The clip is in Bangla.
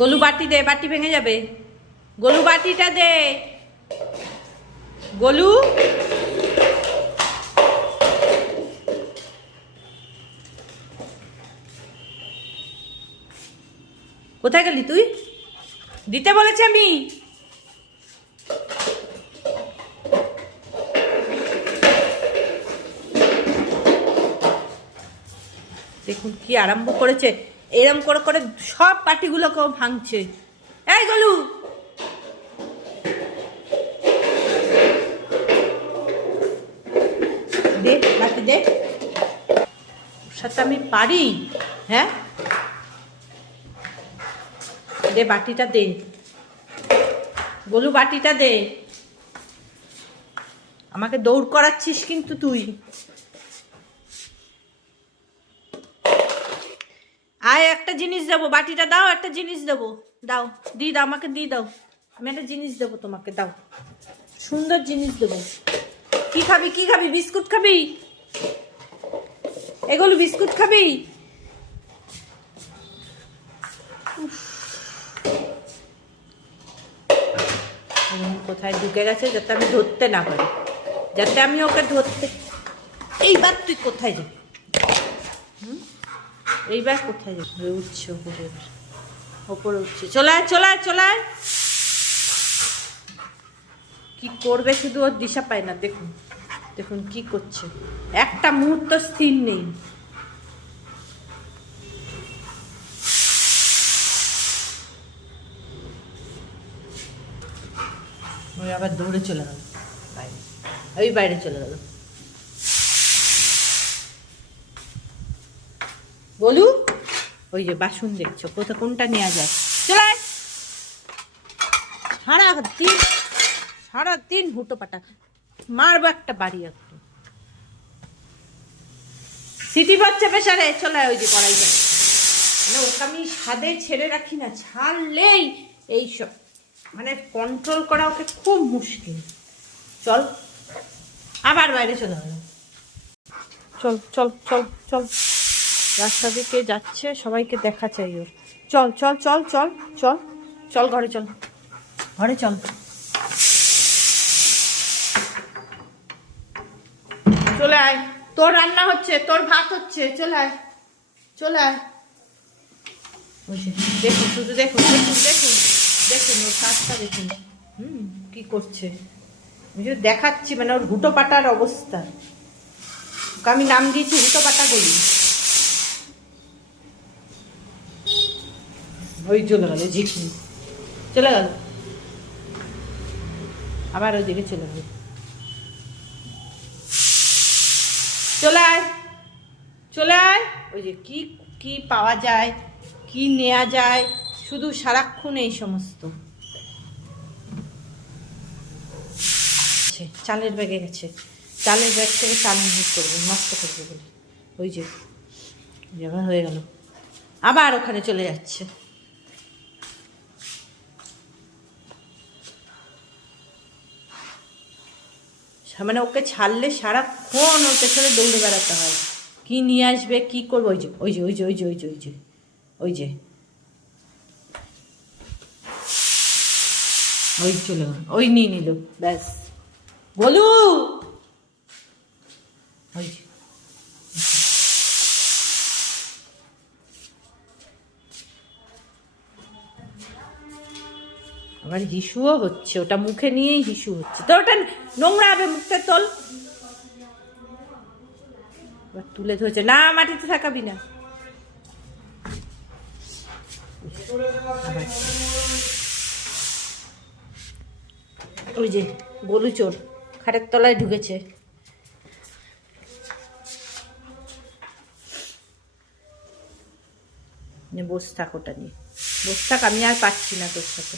গোলু বাটি দে, বাটি ভেঙে যাবে। গোলু বাটিটা দে। গোলু কোথায় গেলি তুই? দিতে বলেছি আমি। দেখুন কি আরম্ভ করেছে, এরম করে করে সব পাটিগুলোকেও ভাঙছে। এই গোলু দে, বাটি দে। ওর সাথে আমি পারি? হ্যাঁ দে, বাটিটা দে। গোলু বাটিটা দে। আমাকে দৌড় করাচ্ছিস কিন্তু তুই। আয়, একটা জিনিস দেবো, বাটিটা দাও, একটা জিনিস দেবো, দাও, দিয়ে দাও, আমাকে দিয়ে দাও। আমি একটা জিনিস দেবো তোমাকে, দাও, সুন্দর জিনিস দেবো। কি খাবি, কি খাবি? বিস্কুট খাবি? এগুলো বিস্কুট খাবি? কোথায় ঢুকে গেছে যাতে আমি ধরতে না পারি, যাতে আমি ওকে ধরতে। এইবার তুই কোথায় যাবি? এইবার কোথায় যাবে? উঠছে ওপরে, ওপরে উঠছে। চলায় চলায় চলায়, কি করবে শুধু ওর দিশা পায় না। দেখুন দেখুন কি করছে, একটা মুহূর্ত স্থির নেই। ওই আবার দৌড়ে চলে গেল বাইরে, ওই বাইরে চলে গেল। বলু ওই যে বাসন দেখছো, কোথা কোনটা নেওয়া যায়? চলায় সারাদিন হুটো পাটা মারবো একটা বাড়ি। একটু সিটি বাচ্চা পেশারে চলায়। ওই যে কড়াইটা, মানে ওকে আমি স্বাদে ছেড়ে রাখি না, ছাড়লেই এইসব, মানে কন্ট্রোল করা ওকে খুব মুশকিল। চল, আবার বাইরে চলে গেল। চল চল চল চল, রাস্তা দিকে যাচ্ছে, সবাইকে দেখা চাই ওর। চল চল চল চল চল চল, ঘরে চল, ঘরে চল। চলে আয়, তোর রান্না হচ্ছে, তোর ভাত হচ্ছে, চলে আয়, চলে আয়। দেখুন শুধু দেখুন দেখুন দেখুন দেখুন ওর কাজটা দেখুন। কি করছে বুঝে দেখাচ্ছি, মানে ওর হুটো পাটার অবস্থা। ওকে আমি নাম দিয়েছি হুটো পাটা গলি। ওই চলে গেল, ঝিকনি চলে গেল, আবার ওইদিকে চলে গেল। চলে আয়, চলে আয়। ওই যে কি কি পাওয়া যায়, কি নেওয়া যায়, শুধু সারাক্ষণ এই সমস্ত। চালের ব্যাগে গেছে, চালের ব্যাগ থেকে চাল নিয়ে করবে, নষ্ট করবে বলে। ওই যে আবার হয়ে গেল, আবার ওখানে চলে যাচ্ছে। মানে ওকে ছাড়লে সারাক্ষণ ওর পেছনে দৌড়ে বেড়াতে হয়, কি নিয়ে আসবে, কি করবো। ওই যে ওই যে ওই যে ওই যে ওই যে ওই যে ওই যে ওই চলে গেল, ওই নিয়ে নিল, ব্যাস। বলু ওই যে আবার হিসুও হচ্ছে, ওটা মুখে নিয়েই হিসু হচ্ছে। তো ওটা নোংরা হবে, মুখটা তোল। এবার তুলে ধরেছে, না মাটিতে থাকাবি না। ওই যে গলু চোর খাটের তলায় ঢুকেছে। বস থাক, ওটা নিয়ে বস থাক, আমি আর পাচ্ছি না তোর সাথে।